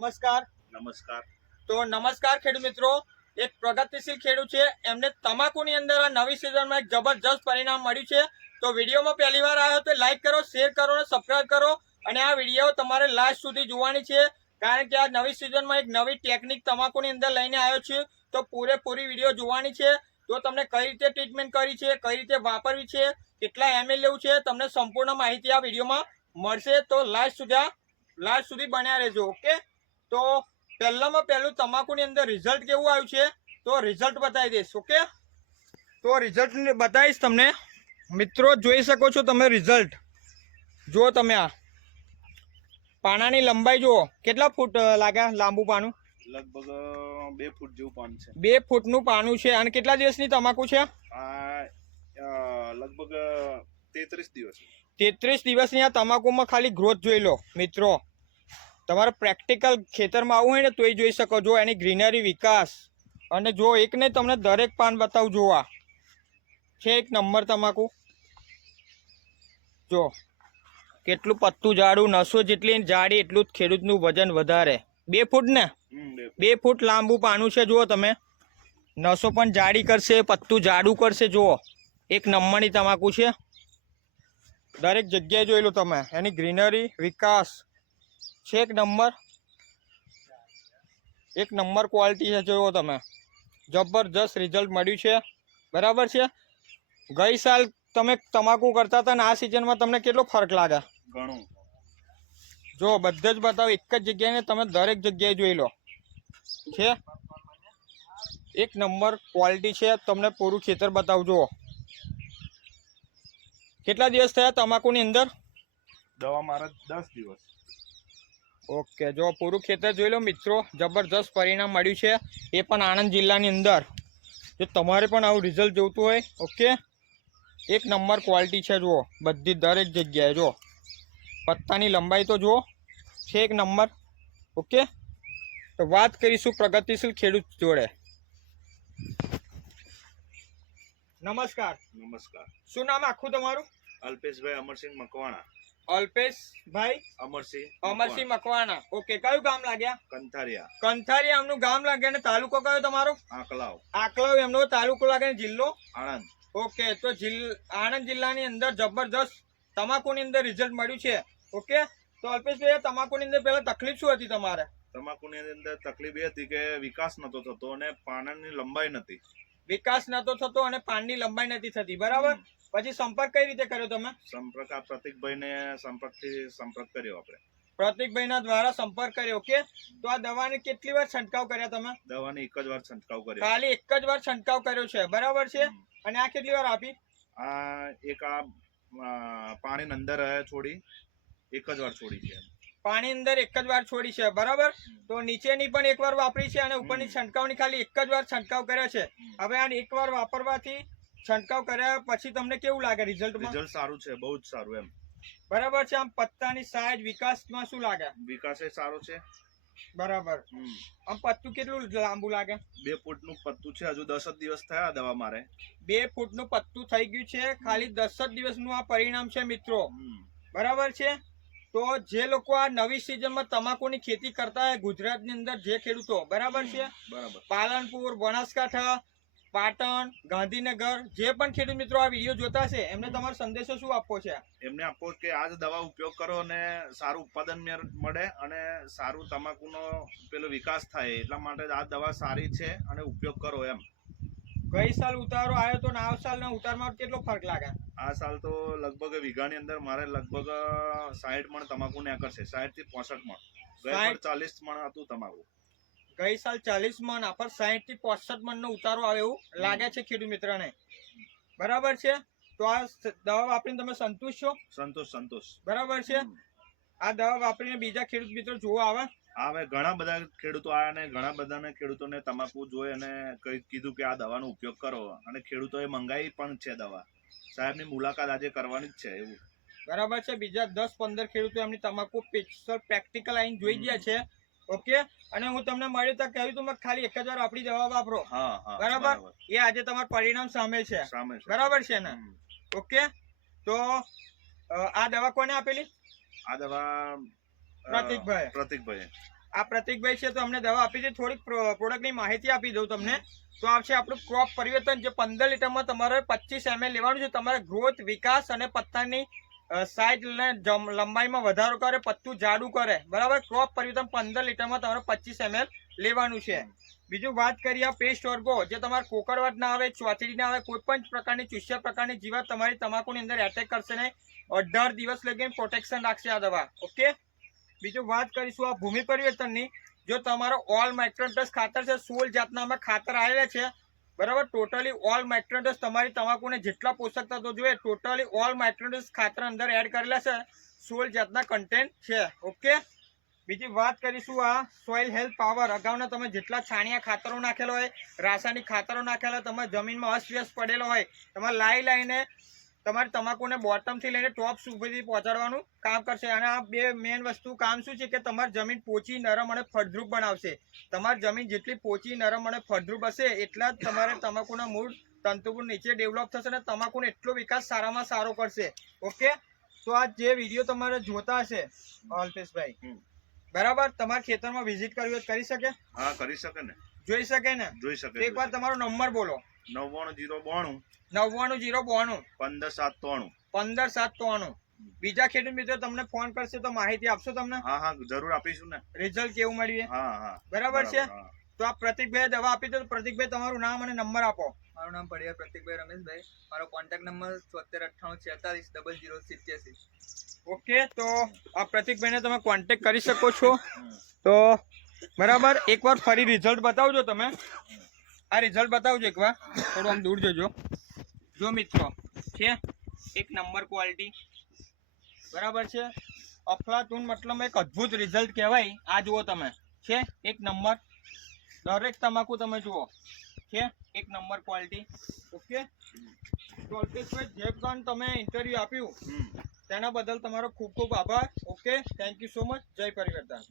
નમસ્કાર. નમસ્કાર. તો નમસ્કાર ખેડૂત મિત્રો. એક પ્રગતિશીલ ખેડૂત છે, એમને તમાકુની અંદર આ નવી સિઝનમાં એક જબરજસ્ત પરિણામ મળ્યું છે. તો વિડીયોમાં પહેલી વાર આવ્યો તો લાઈક કરો, શેર કરો અને સબસ્ક્રાઇબ કરો. અને આ વિડીયો તમારે લાસ્ટ સુધી જોવાની છે, કારણ કે આ નવી સિઝનમાં એક નવી ટેકનિક તમાકુની અંદર લઈને આવ્યો છું. તો પૂરેપૂરી વિડીયો જોવાની છે. તો તમને કઈ રીતે ટ્રીટમેન્ટ કરી છે, કઈ રીતે વાપરવી છે, કેટલા એમએલ લેવું છે, તમને સંપૂર્ણ માહિતી આ વિડીયોમાં મળશે. તો લાસ્ટ સુધી બન્યા રહેજો. ઓકે. તો પહેલામાં પહેલું તમાકુની અંદર રિઝલ્ટ કેવું આવ્યું છે તો રિઝલ્ટ બતાવી દઈશ. ઓકે. તો રિઝલ્ટ બતાવીશ તમને. મિત્રો જોઈ શકો છો તમે રિઝલ્ટ. જુઓ તમે આ પાનાની લંબાઈ જુઓ, કેટલા ફૂટ લાગ્યા લાંબુ પાનું? લગભગ 2 ફૂટ જેવું પાન છે. 2 ફૂટનું પાનું છે. અને કેટલા દિવસની તમાકુ છે? લગભગ 33 દિવસ. 33 દિવસની આ તમાકુમાં ખાલી ગ્રોથ જોઈ લો મિત્રો. તમારે પ્રેક્ટિકલ ખેતરમાં આવવું હોય ને તોય જોઈ શકો. જો એની ગ્રીનરી, વિકાસ, અને જો એક નહીં તમને દરેક પાન બતાવું. જોવા છે એક નંબર તમાકુ. જો કેટલું પત્તું જાડું, નસો જેટલી જાડી, એટલું જ ખેડૂતનું વજન વધારે. 2 ફૂટ ને 2 ફૂટ લાંબુ પાનું છે. જુઓ તમે, નસો પણ જાડી કરશે, પત્તું જાડું કરશે. જુઓ એક નંબરની તમાકુ છે. દરેક જગ્યાએ જોઈ લો તમે. એની ગ્રીનરી, વિકાસ છે એક નંબર ક્વોલિટી છે. જોયો તમે, જબરજસ્ત રિઝલ્ટ મળ્યું છે. બરાબર છે. ગઈ સાલ તમે તમાકુ કરતા હતા ને આ સિઝનમાં તમને કેટલો ફરક લાગે? ઘણું. જો બધે જ બતાવો, એક જ જગ્યાએ ને તમે દરેક જગ્યાએ જોઈ લો. છે એક નંબર ક્વોલિટી છે. તમને પૂરું ખેતર બતાવજો. કેટલા દિવસ થયા તમાકુની અંદર? દવા મારે 10 દિવસ. ઓકે. જો પૂરું ખેતર જોઈ લો મિત્રો. જબરજસ્ત પરિણામ મળ્યું છે, એ પણ આણંદ જિલ્લાની અંદર. જો તમારે પણ આવું રિઝલ્ટ જોઈતું હોય, ઓકે, એક નંબર ક્વોલિટી છે. જુઓ બધી દરેક જગ્યાએ. જો પત્તાની લંબાઈ તો જુઓ, છે એક નંબર. ઓકે. તો વાત કરીશું પ્રગતિશીલ ખેડૂત જોડે. નમસ્કાર. નમસ્કાર. શું નામ આખું તમારું? અલ્પેશભાઈ અમરસિંહ મકવાણા. અલ્પેશભાઈ અમરસિંહ મકવાણા. ઓકે. કયું ગામ લાગ્યા? કંથારિયા. કંથારિયા એમનું ગામ લાગે. અને તાલુકો કયો તમારો? આકલાવ એમનો તાલુકો લાગે. જિલ્લો આણંદ. ઓકે. તો આણંદ જિલ્લાની અંદર જબરજસ્ત તમાકુની અંદર રિઝલ્ટ મળ્યું છે. ઓકે. તો અલ્પેશભાઈ, તમાકુની અંદર પહેલા તકલીફ શું હતી તમારે? તમાકુની અંદર તકલીફ એ હતી કે વિકાસ નતો થતો અને પાનની લંબાઈ નથી. વિકાસ નતો થતો અને પાનની લંબાઈ નથી થતી. બરાબર. પછી સંપર્ક કઈ રીતે કર્યો તમે? સંપર્ક આ પ્રતિકભાઈને સંપર્ક કર્યો આપણે. પ્રતિકભાઈના દ્વારા સંપર્ક કર્યો. ઓકે. તો આ દવાની કેટલી વાર છંટકાવ કર્યા તમે? દવાની એક જ વાર છંટકાવ કર્યો. ખાલી એક જ વાર છંટકાવ કર્યો છે. બરાબર છે. અને આ કેટલી વાર આપી? પાણી અંદર છોડી એક જ વાર છોડી છે. પાણી અંદર એક જ વાર છોડી છે. બરાબર. તો નીચેની પણ એક વાર વાપરી છે અને ઉપરની છંટકાવની ખાલી એક જ વાર છંટકાવ કર્યો છે. હવે આ એક વાર વાપરવાથી, છંટકાવ કર્યા પછી તમને કેવું લાગે રિઝલ્ટમાં? રિઝલ્ટ સારું છે, બહુ જ સારું એમ. બરાબર છે. આમ પત્તાની સાઈઝ, વિકાસમાં શું લાગે? વિકાસ એ સારો છે. બરાબર. આમ પત્તું કેટલું લાંબુ લાગે? 2 ફૂટનું પત્તું છે. હજુ 10 જ દિવસ થયા દવા મારે. 2 ફૂટનું પત્તું થઈ ગયું છે. ખાલી 10 જ દિવસનું આ પરિણામ છે મિત્રો. બરાબર છે. તો જે લોકો આ નવી સિઝનમાં તમાકુની ખેતી કરતા હોય ગુજરાતની અંદર, જે ખેડૂતો, બરાબર છે, પાલનપુર, બનાસકાંઠા, પાટણ, ગાંધીનગર, જે પણ ખેડૂત મિત્રો આ વિડીયો જોતા છે, એમને તમારો સંદેશો શું આપવો છે? એમને આપો કે આ જ દવા ઉપયોગ કરો અને સારું ઉત્પાદન મળે અને સારું તમાકુનો પેલો વિકાસ થાય. એટલા માટે આ દવા સારી છે અને ઉપયોગ કરો એમ. ગઈ સાલ ઉતારો આવ્યો તો ને આ સાલના ઉતારમાં કેટલો ફરક લાગે? આ સાલ તો લગભગ વીઘાની અંદર મારે લગભગ 60 મણ તમાકુ નીકળશે. 60 થી 65 મણ. ગઈ 40 મણ હતું તમાકુ. ગઈ સાલ 40 મણ, આ પર 60 થી 65 મણ નો ઉતારો આવે એવું લાગે છે ખેડૂત મિત્રને. બરાબર છે. તો આ દવા વાપરીને તમે સંતુષ્ટ છો? સંતોષ. બરાબર છે. આ દવા વાપરીને બીજા ખેડૂત મિત્રો જોવા આવે ઘણા બધા ખેડૂતો આવ્યા ને ઘણા બધાને ખેડૂતોને તમાકુ જોઈ અને કીધું કે આ દવાનો ઉપયોગ કરો. અને ખેડૂતોએ મંગાવી પણ છે દવા. સાહેબની મુલાકાત આજે કરવાની જ છે એવું. બરાબર છે. બીજા 10-15 ખેડૂતો એમની તમાકુ પ્રેક્ટિકલ આવીને જોઈ ગયા છે. ઓકે. અને હું તમને મળ્યો તો કહ્યું તમે ખાલી એક જ વાર આપણી દવા વાપરો. બરાબર. એ આજે તમારું પરિણામ સામે છે. બરાબર છે ને? ઓકે. તો આ દવા કોને આપેલી? આ દવા પ્રતિકભાઈ. આ પ્રતિકભાઈ છે તો અમને દવા આપી છે. થોડીક પ્રોડક્ટની માહિતી આપી દઉં તમને. તો આવશે આપણું ક્રોપ પરિવર્તન, જે 15 લીટરમાં તમારે 25 ml લેવાનું છે. તમારે ગ્રોથ, વિકાસ અને પત્તાની સાઈઝ અને લંબાઈમાં વધારો કરે, પત્તું જાડું કરે, બરાબર. ક્રોપ પરિવર્તન 15 લીટરમાં તમારે 25 ml લેવાનું છે. બીજું વાત કરીએ આ પેસ્ટ ઓર્ગો, જે તમારે કોકરવાટ ના આવે, ચોથડી ના આવે, કોઈ પણ પ્રકારની ચૂસ્યા પ્રકારની જીવાત તમારી તમાકુની અંદર એટેક કરશે નહીં. 18 દિવસ લગીને પ્રોટેક્શન રાખશે આ દવા. ઓકે. બીજું વાત કરીશું આ ભૂમિ પરિવર્તનની. જો તમારો ઓલ માઇક્રોન્ટસ ખાતર છે, 16 જાતના અમે ખાતર આવેલા છે, બરાબર. ટોટલી ઓલ માઇક્રોન્ટસ તમારી તમાકુને જેટલા પોષક તત્વો જોઈએ ટોટલી ઓલ માઇક્રોન્ટસ ખાતર અંદર એડ કરેલા છે. 16 જાતના કન્ટેન્ટ છે. ઓકે. બીજી વાત કરીશું આ સોઇલ હેલ્થ પાવર. અગાઉના તમે જેટલા છાણિયા ખાતરો નાખેલો હોય, રાસાયણિક ખાતરો નાખેલા, તમારે જમીનમાં અસ્તવ્યસ્ત પડેલો હોય, તમારે લાઈને તમારી તમાકુને બોટમથી લઈને ટોપ સુધી પહોંચાડવાનું કામ કરશે. અને આ બે મેઇન વસ્તુ કામ શું છે કે તમારી જમીન પોચી, નરમ અને ફળદ્રુપ બનાવશે. તમારી જમીન જેટલી પોચી, નરમ અને ફળદ્રુપ હશે એટલા જ તમારે તમાકુના મૂળ તંતુપૂર નીચે ડેવલપ થશે અને તમાકુનો એટલો વિકાસ સારામાં સારો કરશે. ઓકે. તો આ જે વિડીયો તમારે જોતા હશે અલ્પેશભાઈ, બરાબર, તમારા ખેતરમાં વિઝિટ કરવી હોય કરી શકે? હા, કરી શકે ને, જોઈ શકે ને? જોઈ શકે. એકવાર તમારો નંબર બોલો. 99 092 15 15 બીજા ખેડૂત મિત્રો તમને ફોન કરશે તો માહિતી આપશો તમને? હા હા, જરૂર આપીશું ને. રિઝલ્ટ કેવું મળ્યું? હા હા, બરાબર છે. હા. તો આ પ્રતિકભાઈ દવા આપી તો પ્રતિકભાઈ તમારું નામ અને નંબર આપો. મારું નામ પડિયા પ્રતિકભાઈ રમેશભાઈ. મારો કોન્ટેક્ટ નંબર 7398460087. ઓકે. તો આ પ્રતિકભાઈને તમે કોન્ટેક્ટ કરી શકો છો. તો બરાબર, એકવાર ફરી રિઝલ્ટ બતાવજો તમે. આ રિઝલ્ટ બતાવજો એકવાર, થોડું આમ દૂર જજો. જો મિત્રો છે એક નંબર ક્વોલિટી, બરાબર છે. અફલાતુન મતલબ એક અદ્ભુત રિઝલ્ટ કહેવાય. આ જુઓ તમે, છે એક નંબર. દરેક તમાકુ તમે જુઓ, છે એક નંબર ક્વોલિટી. ઓકે. તો અલ્પેશભાઈ, જે પણ તમે ઇન્ટરવ્યુ આપ્યું તેના બદલ તમારો ખૂબ ખૂબ આભાર. Okay, thank you so much. જય પરિવર્તન.